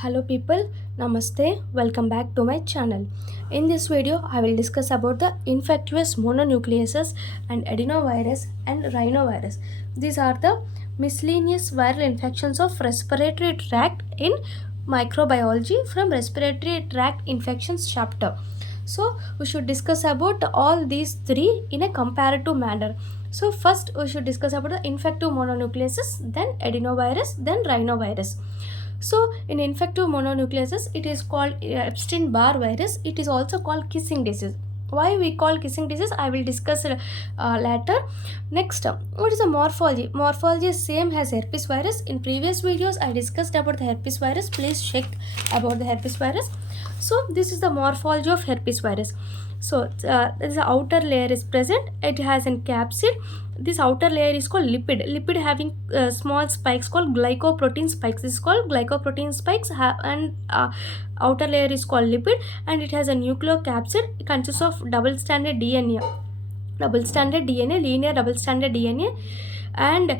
Hello people, namaste, welcome back to my channel. In this video, I will discuss about the infectious mononucleases and adenovirus and rhinovirus. These are the miscellaneous viral infections of respiratory tract in microbiology from respiratory tract infections chapter. So we should discuss about all these three in a comparative manner. So first we should discuss about the infective mononucleases, then adenovirus, then rhinovirus. So, in infective mononucleases, it is called Epstein-Barr virus. It is also called kissing disease. Why we call kissing disease? I will discuss later. Next, what is the morphology? Morphology is same as herpes virus. In previous videos, I discussed about the herpes virus. Please check about the herpes virus. So, this is the morphology of herpes virus. So, the outer layer is present. It has a capsid. This outer layer is called lipid having small spikes called glycoprotein spikes. This is called glycoprotein spikes and outer layer is called lipid, and it has a nucleocapsid. It consists of double stranded DNA, linear double stranded DNA, and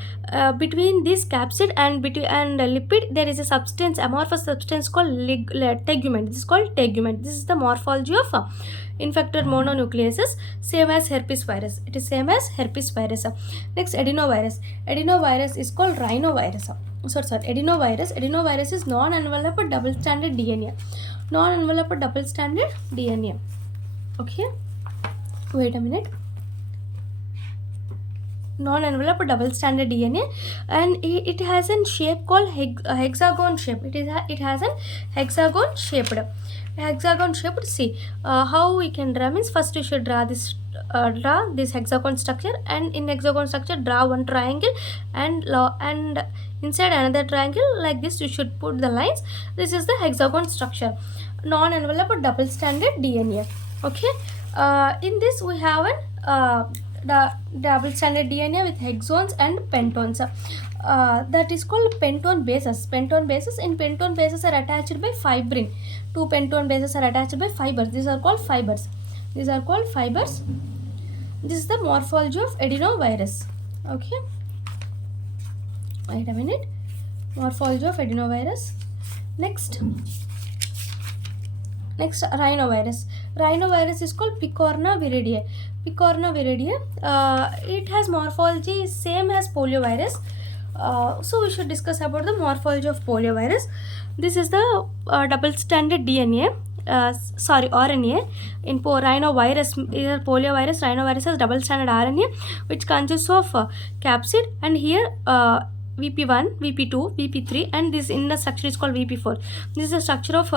between this capsid and lipid there is a substance, amorphous substance called tegument. This is called tegument. This is the morphology of infected mononucleases, same as herpes virus. It is same as herpes virus. Next, adenovirus is called rhinovirus. Sorry, adenovirus is non-enveloped double stranded DNA. Okay, wait a minute. Non-enveloped double stranded DNA, and it has a shape called hexagon shape. It has an hexagon shaped. See how we can draw means first we should draw this hexagon structure, and in hexagon structure draw one triangle, and inside another triangle. Like this you should put the lines. This is the hexagon structure, non-enveloped double stranded DNA. Okay, in this we have the double stranded DNA with hexons and pentones. That is called pentone bases. Pentone bases are attached by fibrin. Two pentone bases are attached by fibers. These are called fibers. This is the morphology of adenovirus. Okay, wait a minute. Morphology of adenovirus. Next, rhinovirus. Rhinovirus is called Picorna viridae. It has morphology same as poliovirus. So we should discuss about the morphology of poliovirus. This is the double stranded DNA. RNA. In rhinovirus, poliovirus, rhinovirus has double stranded RNA, which consists of capsid, and here VP1, VP2, VP3, and this in the structure is called VP4. This is the structure of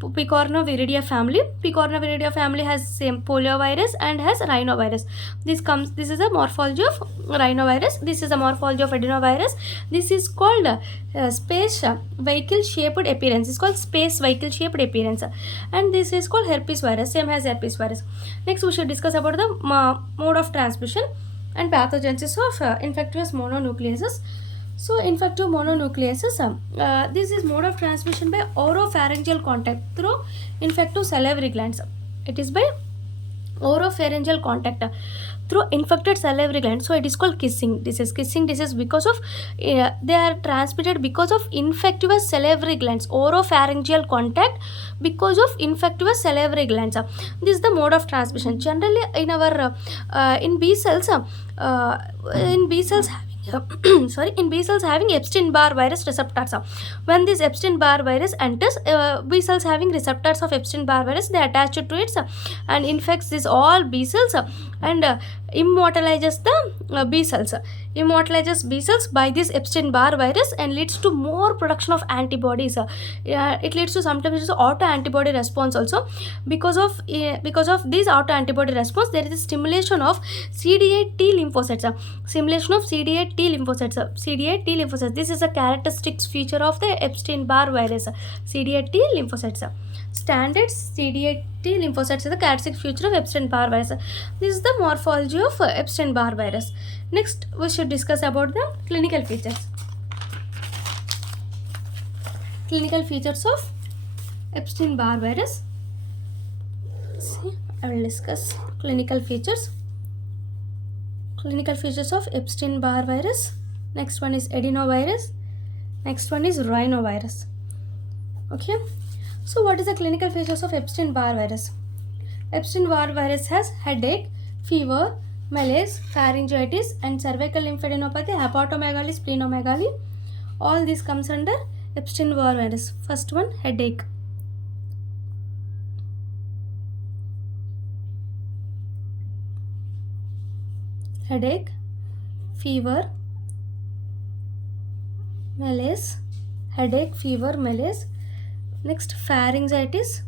Picornaviridae family. Picornaviridae family has same poliovirus and has rhinovirus. This is the morphology of rhinovirus. This is the morphology of adenovirus. This is called space vehicle shaped appearance. It's called space vehicle shaped appearance, and this is called herpes virus, same as herpes virus. Next, we should discuss about the mode of transmission and pathogenesis of infectious mononucleases. So, infective mononucleases, this is mode of transmission by oropharyngeal contact through infective salivary glands. It is by oropharyngeal contact through infected salivary glands. So, it is called kissing disease. Kissing disease because of they are transmitted because of infectious salivary glands. Oropharyngeal contact because of infectious salivary glands. This is the mode of transmission. Generally, in our in B cells in B cells having Epstein-Barr virus receptors. When this Epstein-Barr virus enters, B cells having receptors of Epstein-Barr virus, they attach to it and infects this all B cells and immortalizes the B cells. Immortalizes B cells by this Epstein-Barr virus and leads to more production of antibodies. It leads to sometimes auto-antibody response also. Because of this auto-antibody response, there is a stimulation of CD8 T lymphocytes. CD8 T lymphocytes. This is a characteristic feature of the Epstein-Barr virus. CD8 T lymphocytes. Standard CD8 T lymphocytes is the characteristic feature of Epstein-Barr virus. This is the morphology of Epstein-Barr virus. Next, we should discuss about the clinical features. Clinical features of Epstein-Barr virus. See, I will discuss clinical features. Clinical features of Epstein-Barr virus. Next one is adenovirus. Next one is rhinovirus. Okay. So what is the clinical features of Epstein-Barr virus? Epstein-Barr virus has headache, fever, malaise, pharyngitis, and cervical lymphadenopathy, hepatomegaly, splenomegaly. All this comes under Epstein-Barr virus. First one, headache. Headache, fever, malaise, headache, fever, malaise. Next, pharyngitis.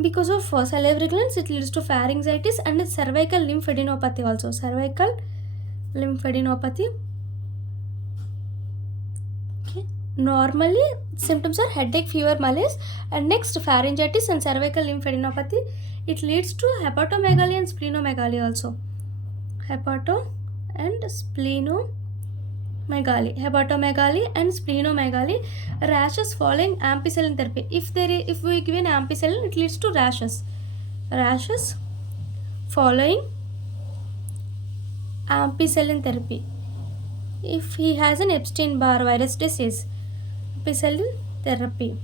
Because of salivary glands, it leads to pharyngitis and cervical lymphadenopathy also. Cervical lymphadenopathy. Okay. Normally, symptoms are headache, fever, malaise, and next pharyngitis and cervical lymphadenopathy. It leads to hepatomegaly and splenomegaly also. Hepato and splenomegaly. Hepatomegaly and splenomegaly. Rashes following ampicillin therapy. If we give an ampicillin, it leads to rashes. Rashes following ampicillin therapy. If he has an Epstein-Barr virus disease, ampicillin therapy.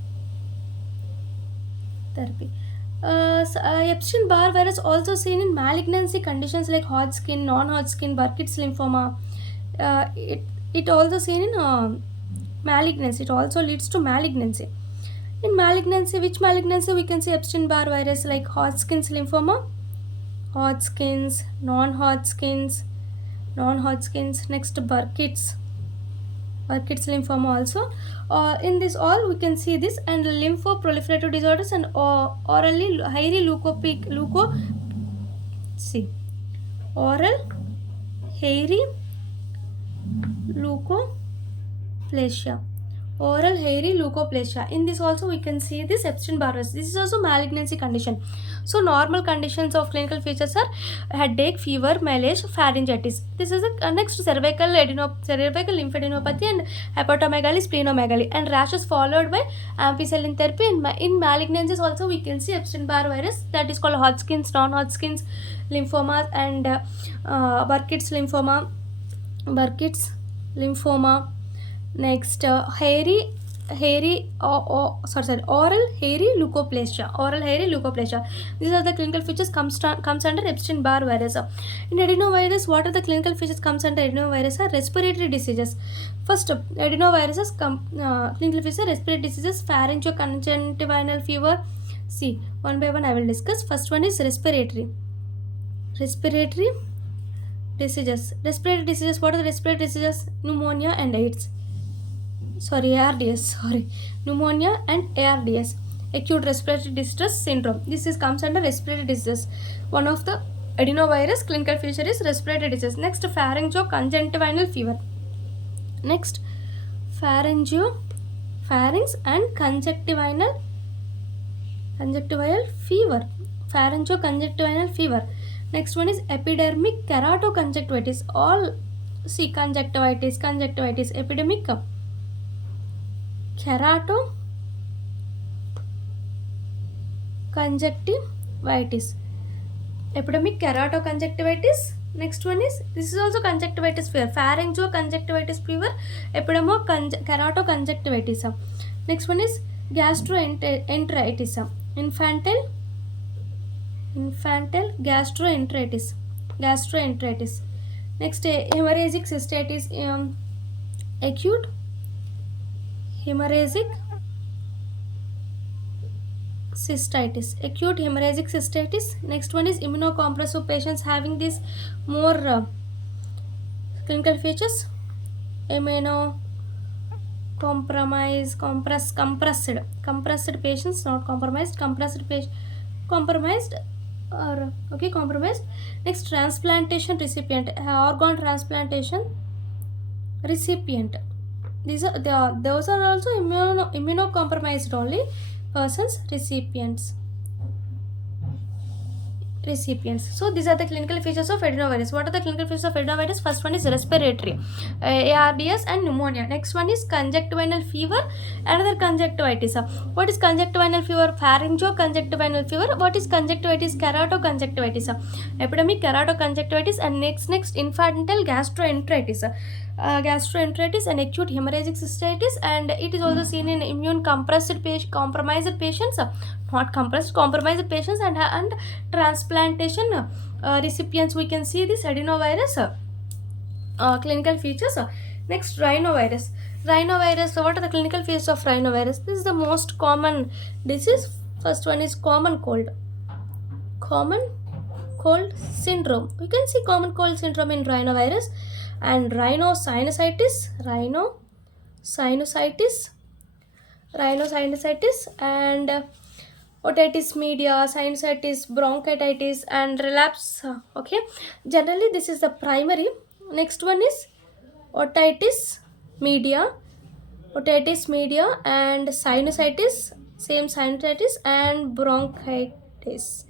Epstein-Barr virus also seen in malignancy conditions like Hodgkin, non-Hodgkin, Burkitt's lymphoma. It also seen in malignancy. It also leads to malignancy. In malignancy, which malignancy we can see Epstein-Barr virus like Hodgkin's lymphoma, Hodgkin's, non-Hodgkin's, next Burkitt's lymphoma also. In this all we can see this, and lymphoproliferative disorders and orally hairy oral hairy leukoplasia. Oral hairy leukoplasia. In this also we can see this Epstein-Barr virus. This is also malignancy condition. So normal conditions of clinical features are headache, fever, malaise, pharyngitis. This is the next cervical lymphadenopathy and hepatomegaly, splenomegaly, and rashes followed by ampicillin therapy. In malignancies also we can see Epstein-Barr virus, that is called Hodgkin's, non-Hodgkin's lymphomas, and Burkitt's lymphoma. Next, oral hairy leukoplasia. These are the clinical features comes under Epstein-Barr virus. In adenovirus, what are the clinical features comes under adenovirus? Are respiratory diseases. First, adenoviruses clinical features: respiratory diseases, pharyngoconjunctival fever. See, one by one I will discuss. First one is respiratory diseases. What are the respiratory diseases? Pneumonia and AIDS. Pneumonia and ARDS, acute respiratory distress syndrome. This comes under respiratory disease. One of the adenovirus clinical feature is respiratory disease. Next, pharyngoconjunctival fever. Next, pharynx and conjunctival fever. Pharyngoconjunctival fever. Next one is epidermic keratoconjunctivitis. All see conjunctivitis, epidemic keratoconjunctivitis. Epidemic keratoconjunctivitis. Next one is, this is also conjunctivitis fever, pharyngoconjunctivitis fever, keratoconjunctivitis. Next one is gastroenteritis, infantile gastroenteritis. Next, hemorrhagic cystitis, acute hemorrhagic cystitis. Next one is immunocompressive patients having this more clinical features. Immunocompromised, compressed patients, not compromised, compromised. Next, transplantation recipient, organ transplantation recipient. Those are also immunocompromised only persons, recipients. So these are the clinical features of adenovirus. What are the clinical features of adenovirus? First one is respiratory, ARDS and pneumonia. Next one is conjunctival fever, another conjunctivitis. What is conjunctival fever? Pharyngoconjunctival fever. What is conjunctivitis? Keratoconjunctivitis. Epidemic keratoconjunctivitis. And next infantile gastroenteritis. gastroenteritis and acute hemorrhagic cystitis, and it is also seen in immune compromised patients, not compressed, compromised patients, and transplantation recipients. We can see this adenovirus clinical features. Next, rhinovirus. Rhinovirus, what are the clinical features of rhinovirus? This is the most common disease. First one is common cold. Common cold syndrome. We can see common cold syndrome in rhinovirus, and rhinosinusitis, and otitis media, sinusitis, bronchitis, and relapse. Okay, generally this is the primary. Next one is otitis media, and sinusitis, same sinusitis, and bronchitis.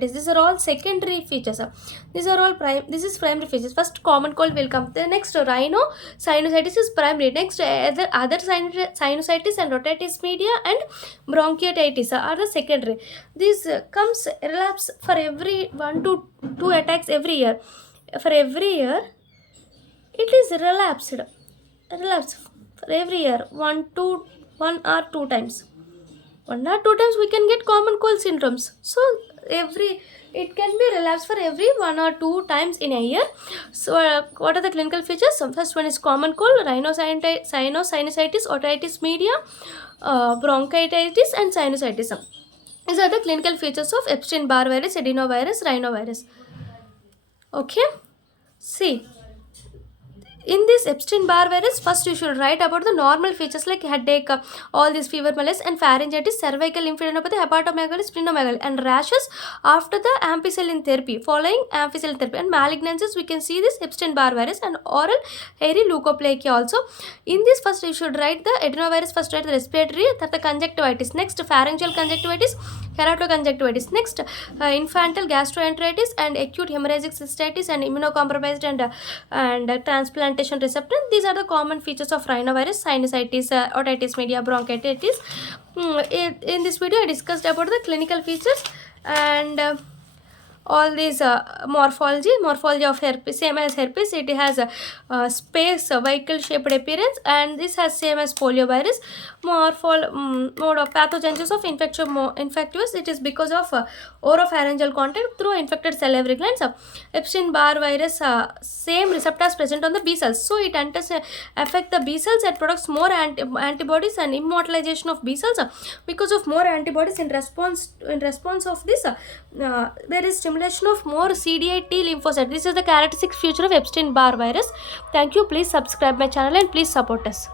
These are all secondary features. These are all this is primary features. First common cold will come, the next rhino sinusitis is primary, next other sinusitis and otitis media and bronchitis are the secondary. This comes relapse for every 1 to 2 attacks every year. For every year it is relapse for every year, 1 or 2 times. 1 or 2 times we can get common cold syndromes. So it can be relapse for every 1 or 2 times in a year. So what are the clinical features? So first one is common cold, rhinosinusitis, otitis media, bronchitis, and sinusitis. These are the clinical features of Epstein-Barr virus, adenovirus, rhinovirus. Okay, see, in this Epstein-Barr virus, first you should write about the normal features like headache, all these fever, malaise, and pharyngitis, cervical lymphadenopathy, hepatomegaly, splenomegaly, and rashes after the ampicillin therapy, following ampicillin therapy, and malignancies. We can see this Epstein-Barr virus and oral hairy leukoplakia also. In this, first you should write the adenovirus, first write the respiratory, then the conjunctivitis, next pharyngeal conjunctivitis, keratoconjunctivitis, next infantile gastroenteritis and acute hemorrhagic cystitis and immunocompromised and transplantation receptor. These are the common features of rhinovirus, sinusitis, otitis media, bronchitis. In this video I discussed about the clinical features and all these morphology of herpes. Same as herpes, it has a space vehicle shaped appearance, and this has same as poliovirus. Mode of pathogenesis of infectious, it is because of oropharyngeal contact through infected salivary glands. Epstein-Barr virus, same receptors present on the B cells, so it enters affect the B cells and products more antibodies and immortalization of B cells. Because of more antibodies in response of this, there is stimulation of more CD8 T lymphocytes. This is the characteristic feature of Epstein-Barr virus. Thank you. Please subscribe my channel and please support us.